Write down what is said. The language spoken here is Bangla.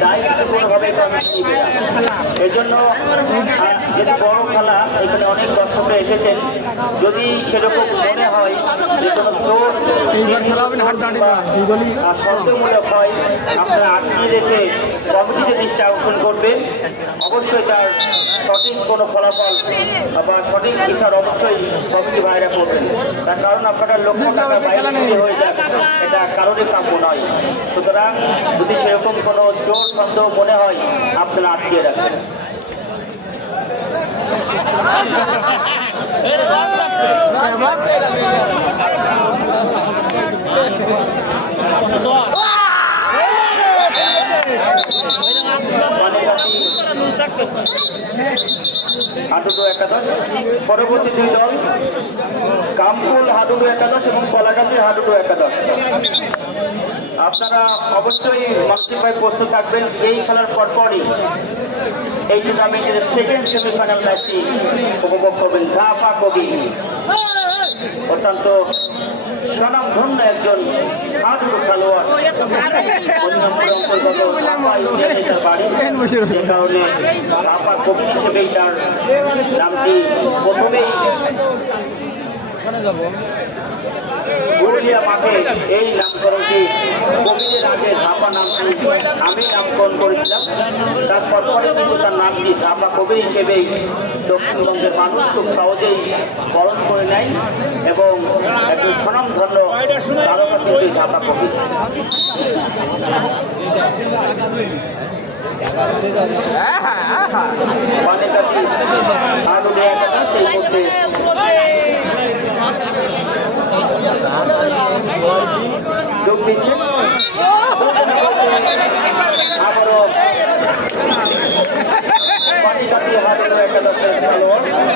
দায়িত্ব কোনোভাবে কমিটি নিবে না। এই জন্য আহ, বড় খেলা এখানে অনেক দর্শকরা এসেছেন যদি সেরকম মনে হয় যে কোনো জোর এইবার খেলা হবে না হাড্ডাহাড্ডি দুই দলই আহ, হয় আপনারা আটকিয়ে রেখে কমিটিতে দৃষ্টি আকর্ষণ করবেন। অবশ্যই তার সঠিক কোনো ফলাফল বা সঠিক বিচার অবশ্যই কমিটি ভাইরা করবেন। তার কারণ আপনারা লক্ষ টাকা বাইরে হয়ে যাবে এটা কারোরই কাম্য নয়। সুতরাং যদি সেরকম কোনো জোর সন্দেহ মনে হয় আপনারা আটকিয়ে রাখবেন। হাডুডু একাদশ, পরবর্তী দুই দল কামফুল হাডুডু একাদশ এবং কলাগাছি হাডুডু একাদশ। আপনারা অবশ্যই মাস্টিফাই প্রস্তুত থাকবেন। এই খেলার পরপরই এই টুর্নামেন্টের সেকেন্ড সেমিফাইনাল ম্যাচটি উপভোগ করবেন ঝাপা কবি। অত্যন্ত স্বনামধন্য একজন হাডুডু খেলোয়াড়। যে কারণে ঝাপা কবি হিসেবেই তার নামটি প্রথমেই পুরুলিয়া মাঠে এই নামকরণটি কবিদের আগে ঝাপা নামটি আমি নামকরণ করেছিলাম। তারপর পরে কিন্তু তার নামটি ঝাপা কবি হিসেবেই দক্ষিণবঙ্গের মানুষ খুব সহজেই বরণ করে নেয় এবং একজন স্বনামধন্য তারকা কিন্তু এই কবি। যোগ দিচ্ছে আবারও হারের একাদশের খেলোয়াড়